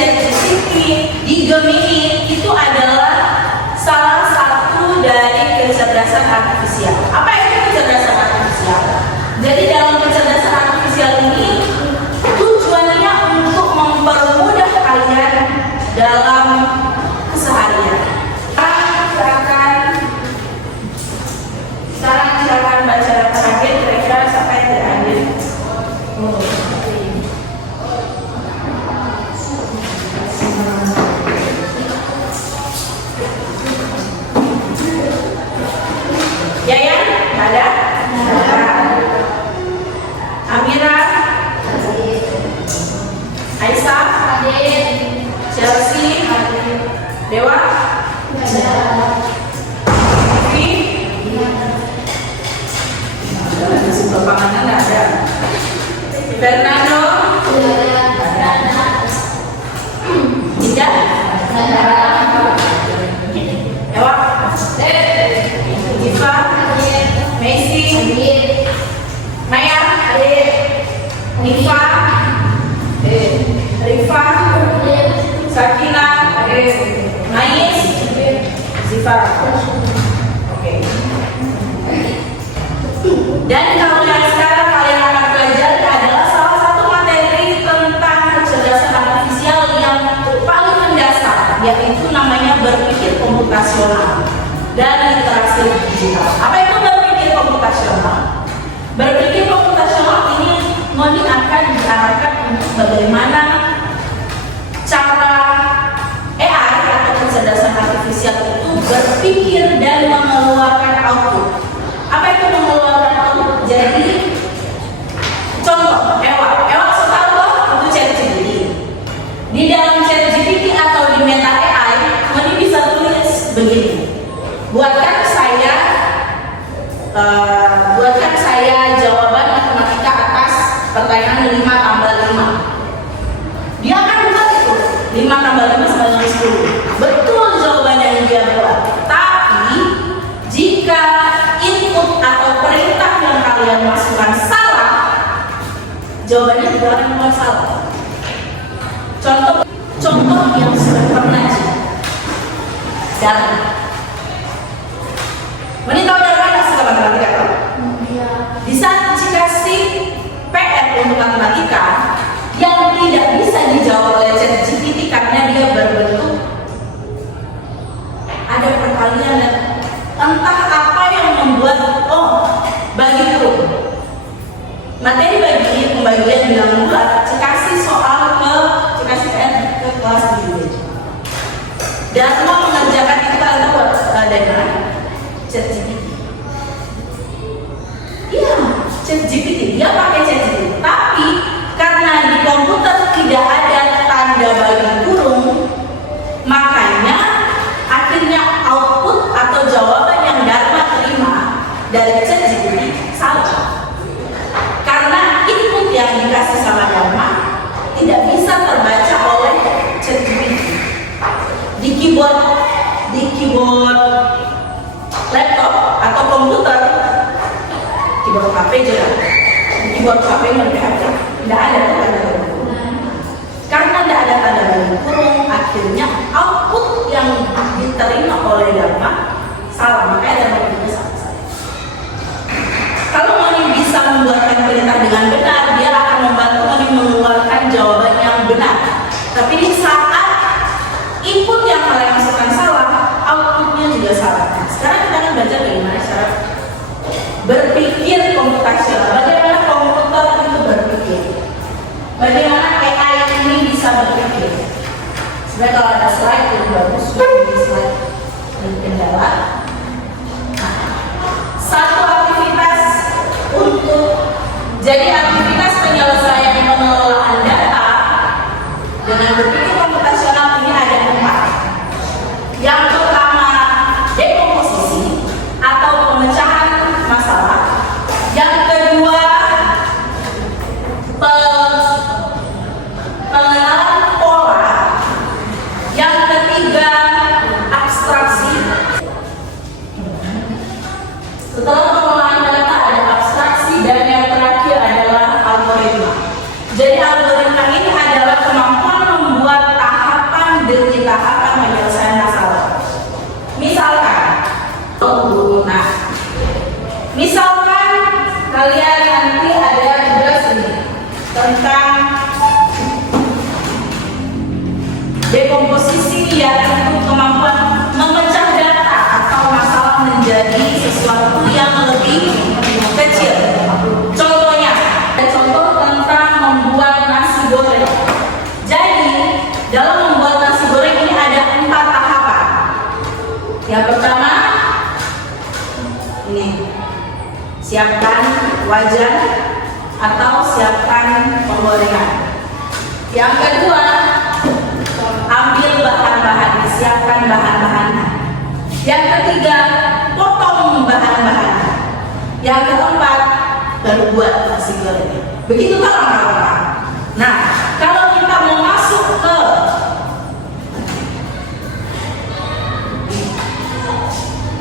ChatGPT, di Gemini itu adalah salah satu dari kecerdasan artifisial. Apa itu kecerdasan artifisial? Jadi dalam kecerdasan artifisial ini tujuannya untuk mempermudah kalian dalam keseharian. Silakan baca terakhir, kira-kira siapa yang terakhir? Yaya, ada? Amira, Aisyah, Chelsea, Dewa, Panganan ada. Fernando, tidak. Ewa, Diva, Messi, Maya, Nifa, Rifa, Sakina, Mais, Zifar. Oke. Dan kalau yang sekarang kalian akan belajar adalah salah satu materi tentang kecerdasan artifisial yang paling mendasar, yaitu namanya berpikir komputasional dan literasi digital. Apa itu berpikir komputasional? Berpikir komputasional ini Moni akan diarahkan untuk bagaimana cara AI atau kecerdasan artifisial itu berpikir dan mengeluarkan output. Apa itu mengeluarkan output? Jadi contoh, Ewa tahu loh itu ChatGPT. Di dalam ChatGPT atau di Meta AI, Moni bisa tulis begini. Buatkan saya jawaban matematika atas pertanyaan 5 tambah 5. Dia akan buat itu 5 tambah 5 sama dengan 10. Betul jawabannya yang dia buat. Tapi jika input atau perintah yang kalian masukkan salah, jawabannya juga akan membuat salah. Contoh yang sudah pernah Darna. Meni tahu Darna nggak suka matematika kan? Di saat dikasih PR untuk matematika yang tidak bisa dijawab oleh ChatGPT karena dia berbentuk ada perkalian dan entah apa yang membuat bagi grup materi bagi pembagian bilang bulat dikasih soal dikasih PR ke kelas dulu dan mau mengerjakan itu kalian tahu dengan ChatGPT. Iya, ChatGPT dia pakai ChatGPT, tapi karena di komputer tidak ada tanda bagi kurung, makanya akhirnya output atau jawaban yang Dharma terima dari ChatGPT salah. Karena input yang dikasih sama Dharma tidak bisa terbaca oleh ChatGPT. Di keyboard laptop atau komputer, keyboard HP juga. Di keyboard HP tidak ada tanda kurung. Karena tidak ada tanda bagi kurung, akhirnya output yang diterima oleh Dharma salah, makanya Dharma itu salah. Kalau Moni bisa membuatkan perintah dengan benar, dia akan membantu Moni mengeluarkan jawaban yang benar. Tapi di saat input yang kalian masukkan salah, outputnya juga salah. Nah, sekarang kita akan belajar bagaimana cara berpikir komputasional, bagaimana komputer itu berpikir, bagaimana AI ini bisa berpikir. Sebenarnya kalau ada slide itu bagus, di slide di kendala. Nah, satu aktivitas untuk jadi aktivitas penyelesaian pengelolaan data dengan berpikir komputasional ini ada 4. Yang pertama, dekomposisi atau pemecahan masalah. Yang kedua, pengenalan pola. Yang ketiga, abstraksi. Setelah pengelolaan data ada abstraksi dan yang terakhir adalah algoritma. Jadi algoritma ini adalah kemampuan membuat Dekomposisi yaitu kemampuan memecah data atau masalah menjadi sesuatu yang lebih kecil. Contohnya, ada contoh tentang membuat nasi goreng. Jadi, dalam membuat nasi goreng ini ada 4 tahapan. Yang pertama, ini, siapkan wajan atau siapkan penggorengan. Yang kedua, ambil bahan-bahan, siapkan bahan-bahannya. Yang ketiga, potong bahan-bahan. Yang keempat, baru buat nasi goreng. Begitu kan langkah-langkah. Nah, kalau kita mau masuk ke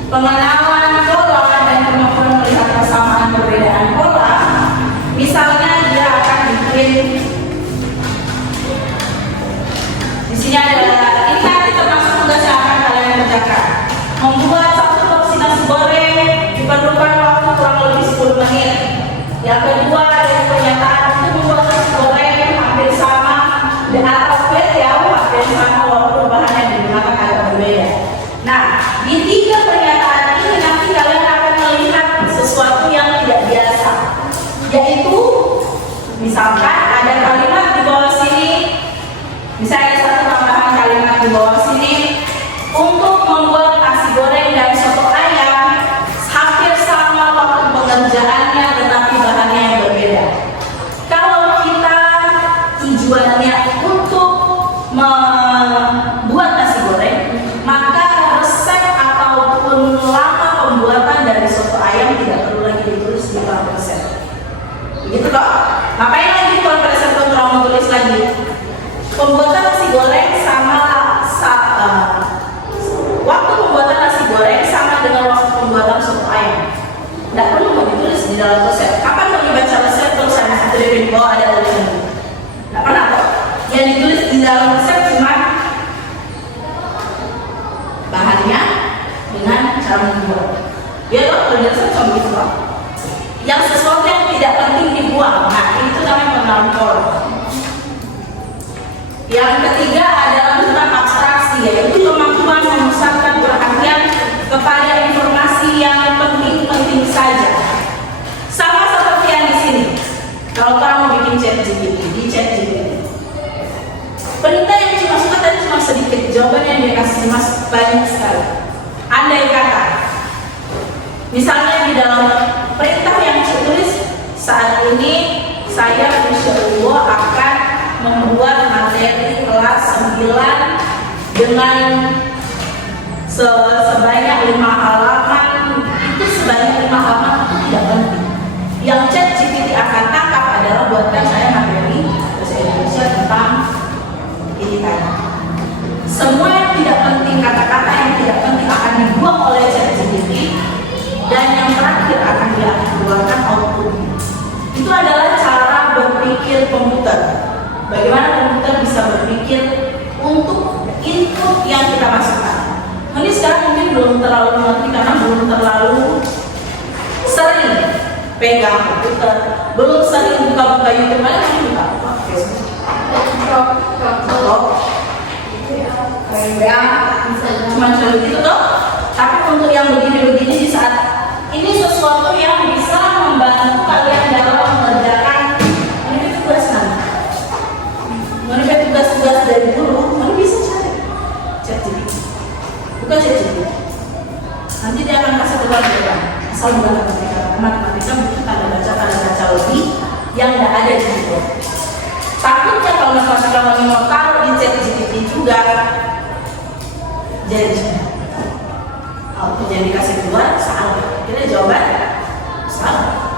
pengenalan pola dan kemampuan melihat persamaan perbedaan pola, misalnya dia akan bikin di sini ada ini termasuk tugas yang akan kalian kerjakan. Membuat satu porsi nasi goreng diperlukan waktu kurang lebih 10 menit. Yang kedua ada pernyataan untuk membuat nasi goreng hampir sama atau ya hampir sama walaupun bahan yang digunakan agak berbeda. Nah, di 3 pernyataan ini nanti kalian akan melihat sesuatu yang tidak biasa, yaitu misalkan ada kalimat di bawah sini, misalnya satu tambahan kalimat di bawah sini, untuk membuat nasi goreng dan soto ayam hampir sama waktu pengerjaannya tetapi bahannya yang berbeda. Kalau kita tujuannya untuk membuat nasi goreng, maka resep ataupun lama pembuatan dari soto ayam tidak perlu lagi ditulis di dalam resep. Begitu toh? Ngapain lagi kalau resep kontrol menulis lagi? Pembuatan nasi goreng waktu pembuatan nasi goreng sama dengan waktu pembuatan soto ayam. Tidak perlu ditulis di dalam resep. Kapan mau baca resep terus saya tulis di bawah ada tulisan? Tidak pernah kok. Yang ditulis di dalam resep cuma bahannya dengan cara membuat. Ya loh, kalau di resep cuma gitu loh. Yang sesuatu yang tidak penting dibuang. Nah, itu namanya pengenalan pola. Yang ketiga adalah tentang abstraksi, yaitu kemampuan memusatkan perhatian kepada informasi yang penting-penting saja. Sama seperti yang di sini. Kalau kamu bikin chat GPT, di chat GPT, perintah yang cuma suka tadi cuma sedikit, jawaban yang dia kasih cuma banyak sekali. Andai kata, misalnya di dalam perintah yang saya tulis saat ini, saya insyaallah akan membuat materi kelas 9 dengan sebanyak 5 halaman. Itu sebanyak 5 halaman itu tidak penting. Yang chat GPT akan tangkap adalah buatkan saya materi bahasa Indonesia tentang ini tadi. Semua yang tidak penting, kata-kata yang tidak penting akan dibuang oleh chat GPT, dan yang terakhir akan dia keluarkan output. Itu adalah cara berpikir komputer. Bagaimana komputer bisa berpikir untuk input yang kita masukkan. Ini sekarang mungkin belum terlalu mengerti karena belum terlalu sering pegang komputer, belum sering buka-buka YouTube, malah ini buka Facebook, cuma gitu toh. Tapi untuk yang begini-begini di saat ini sesuatu yang bisa membantu kalian dalam mengerjakan tugas-tugas dari guru, mana bisa cari chat GPT. Bukan chat GPT. Nanti dia akan kasih keluar asal bukan matematika butuh tanda baca lebih yang tidak ada di situ. Takutnya kalau matematika mau taruh di chat GPT juga jadi dikasih keluar salah. Kira jawaban salah.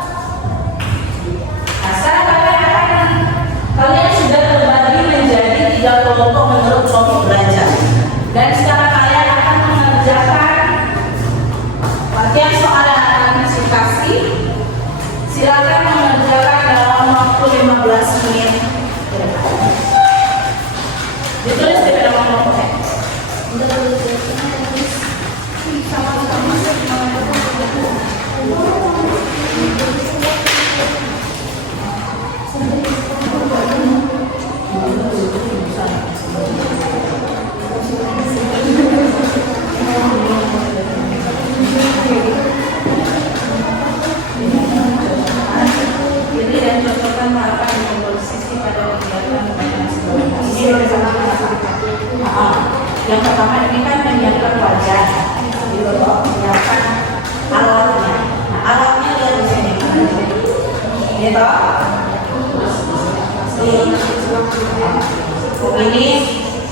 Nah, sekarang kalian sudah terbagi menjadi 3 kelompok menurut kelompok belajar. Dan sekarang kalian akan mengerjakan latihan soal yang akan saya kasih. Silakan mengerjakan dalam waktu 15 menit. Ditulis di dalam kelompok. Nah, yang pertama ini kan menyiapkan wajan, menyiapkan alatnya. Nah, alatnya lihat di sini. Ini toh. Ini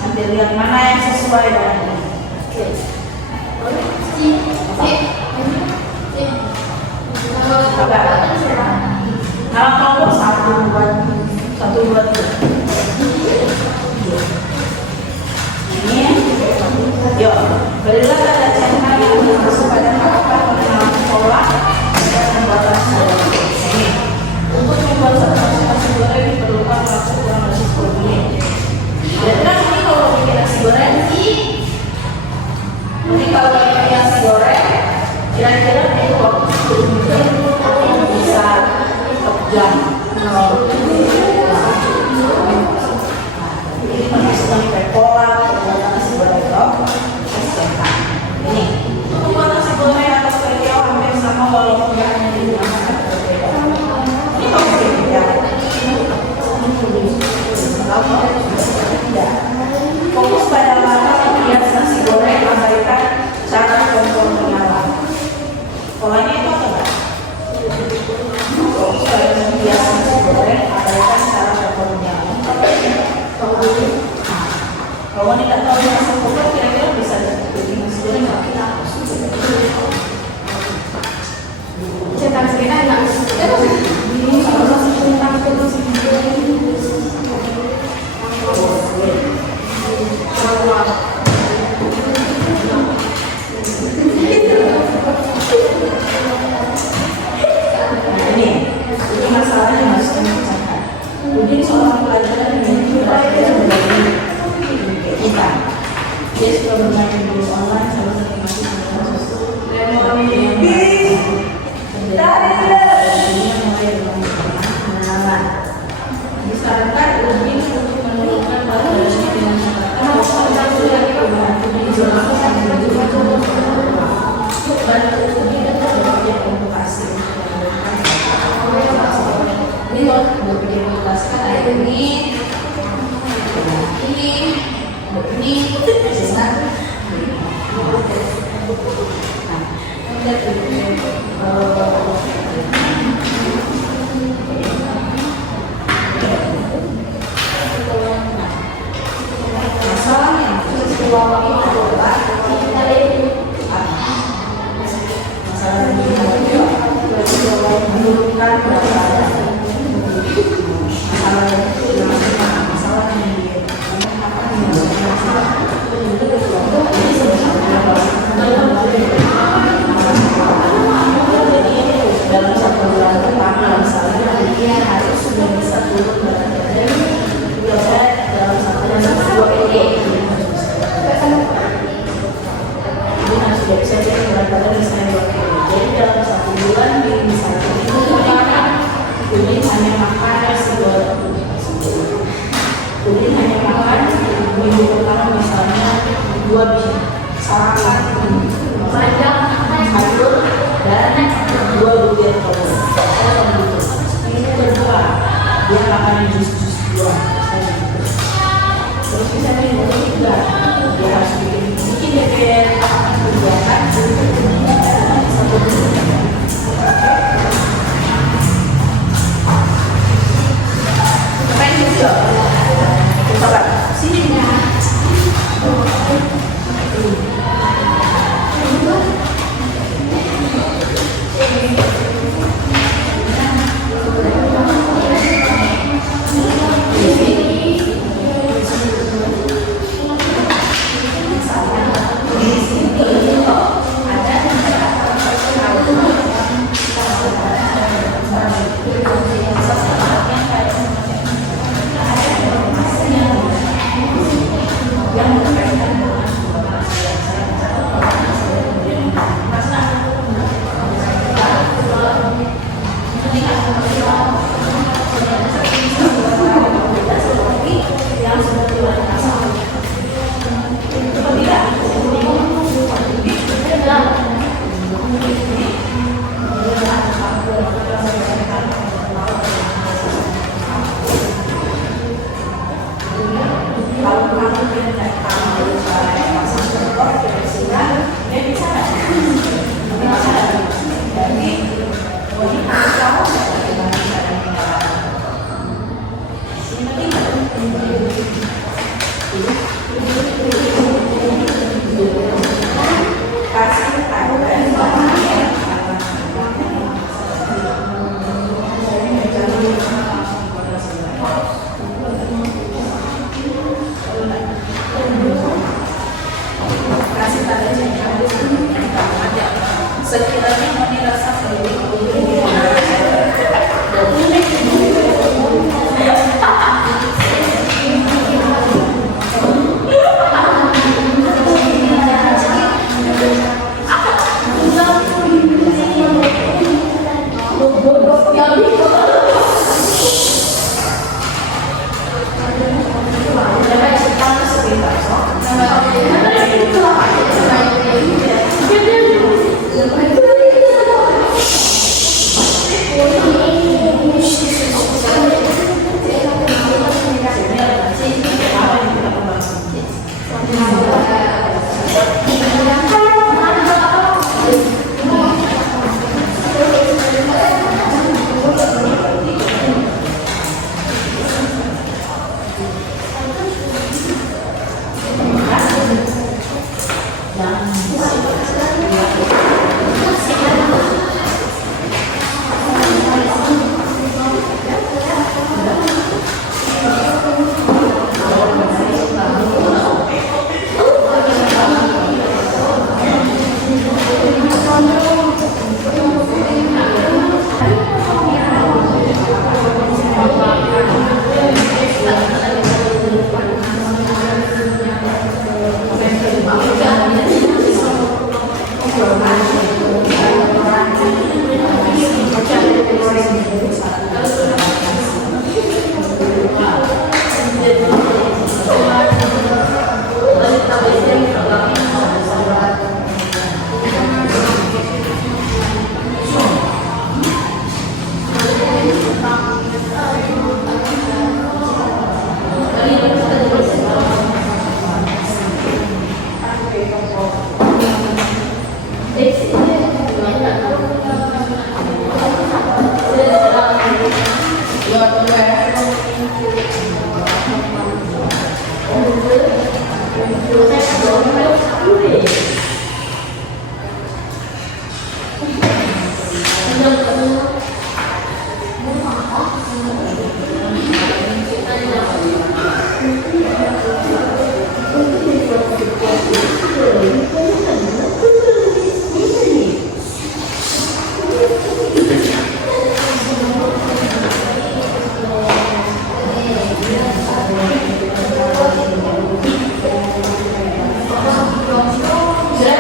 nanti lihat mana yang sesuai dengan ini. Nama kelompok 1, 2, 3. Ini, yuk, berilah tanda centang yang masuk pada harapan pengenalan sekolah dan pembuatan nasi. Ini, untuk membuat satu nasi goreng diperlukan waktu kurang lebih 10 menit. Dan kan ini kalau bikin nasi goreng, ini kalau bikin nasi goreng, kira-kira itu waktu 10 menit bisa 1 jam. Ini masih pakai pola pembuatan nasi goreng ini untuk membuat nasi goreng atau spaghetti hampir sama walaupun hanya digunakan berbeda. Ini pakai beda. Fokus pada mata menghias nasi goreng, abaikan cara kompor menyala. Polanya itu apa enggak? Fokus pada menghias nasi goreng, abaikan cara kompor menyala. Kalau tidak tahu masak kompor, kira-kira bisa bikin nasi goreng nggak? Cetak sekitar nggak? Ini kalau cetak terus ini masalahnya harus dipecahkan. Udin seorang pelajar yang belajar menjadi kita. Dia suka bermain game online salah satu disarankan Udin untuk menurunkan berat badannya dengan bantu Udin untuk berpikir komputasi. Ini kalau berpikir komputasi kan ada ini masalah yang kedua ini adalah masalah menurunkan berat badan. Masalah yang dalam 1 bulan pertama misalnya dia harus sudah bisa turun berat badan dalam 1 bulan 2 kg. Dia harus sudah bisa turun berat badan misalnya 2 kg. Jadi dalam 1 bulan dia bisa Udin hanya makan nasi goreng. Udin hanya makan minggu pertama misalnya 2 biji sarapan, sayur dan 2 butir telur. Minggu kedua dia makan jus buah. Terus bisa minggu ketiga dia harus bikin kegiatan satu bulan. Coba sini. Kalau Sekiranya mau dirasa Sudah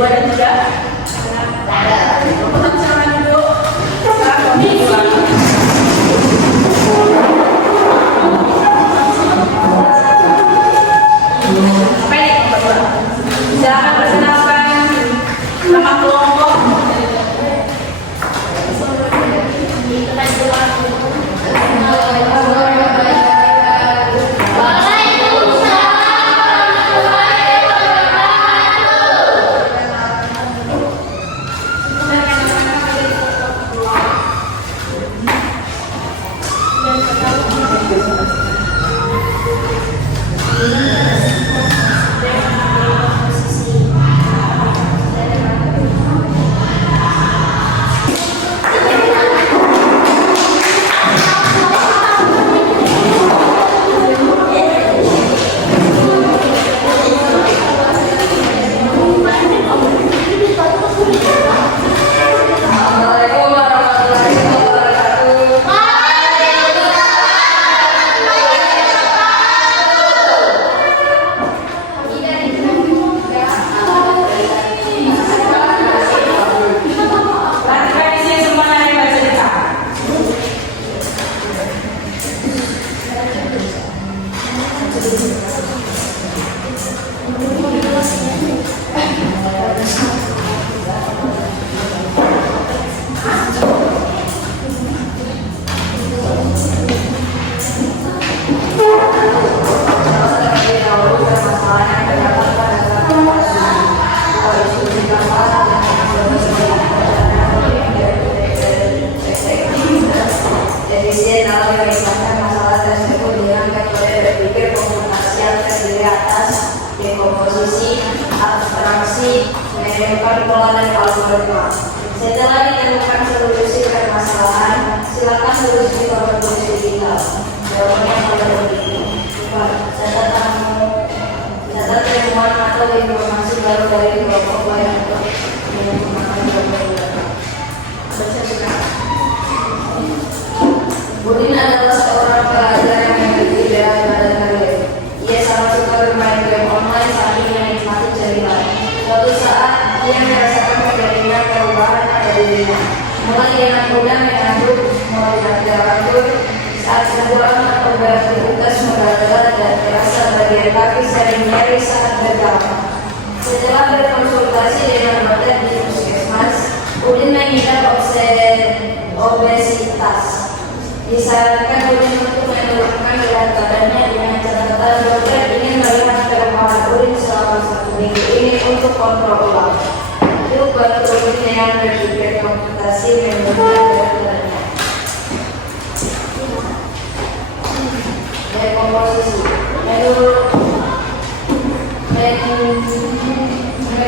2 dan 3? Ada. Komputer silakan duduk. Silakan perkenalkan nama kelompok. Setelah ditemukan solusi permasalahan, silakan tulis di kolom tulis digital. Jawabannya pada berikut. Catat temuan atau informasi baru dari kelompok lain untuk menggunakan jawaban. Budin adalah seorang pelajar yang memiliki berat badan kecil. Ia sangat suka bermain game online sambil menikmati cerita. Suatu saat ia merasakan terjadinya perubahan pada dirinya. Mulai dengan mudah mengantuk, mulai teratur, saat sebuah atau beraktivitas mendadak dan terasa bagian kaki sering nyeri sangat bergejala. Setelah berkonsultasi dengan dokter di puskesmas, Udin mengidap obesitas. Disarankan Udin untuk menurunkan berat badannya dengan catatan dokter ingin melihat perkembangan Udin selama 1 minggu ini untuk kontrol ulang. Itu baru Udin dengan berpikir komputasi menurunkan berat badannya. Dekomposisi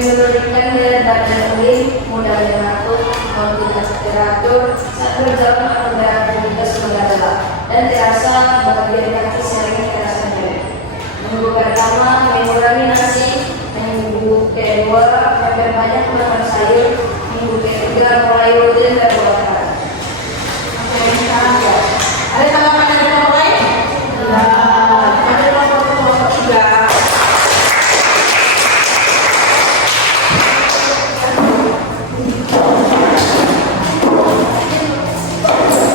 menurunkan berat badan Udin mudah mengatur, tidak teratur, saat berjalan atau beraktivitas mendadak dan terasa bagian kaki sering terasa nyeri. Minggu pertama mengurangi nasi, minggu kedua memperbanyak makan sayur, minggu ketiga mulai rutin berolahraga. Ada tanggapan dari kelompok lain? Ada kelompok 3.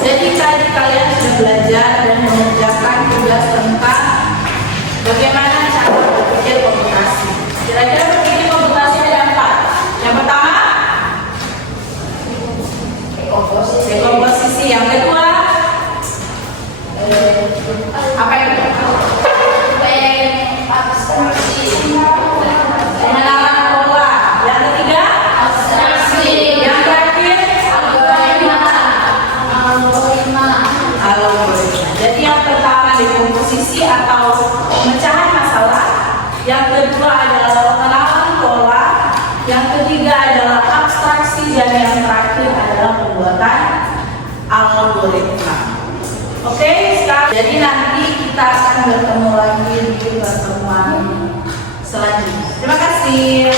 Jadi tadi kalian sudah belajar dan mengerjakan tugas tentang bagaimana cara berpikir komputasi. Kira-kira berpikir komputasi ada 4. Yang pertama, dekomposisi. Yang kedua, apa yang Abstraksi. pengenalan pola. Yang ketiga, Abstraksi. yang terakhir, Algoritma. jadi yang pertama dekomposisi atau pemecahan masalah, yang kedua adalah pengenalan pola, yang ketiga adalah abstraksi, dan yang terakhir adalah pembuatan algoritma. Oke, sekarang jadi nanti kita akan bertemu lagi di pertemuan selanjutnya. Terima kasih.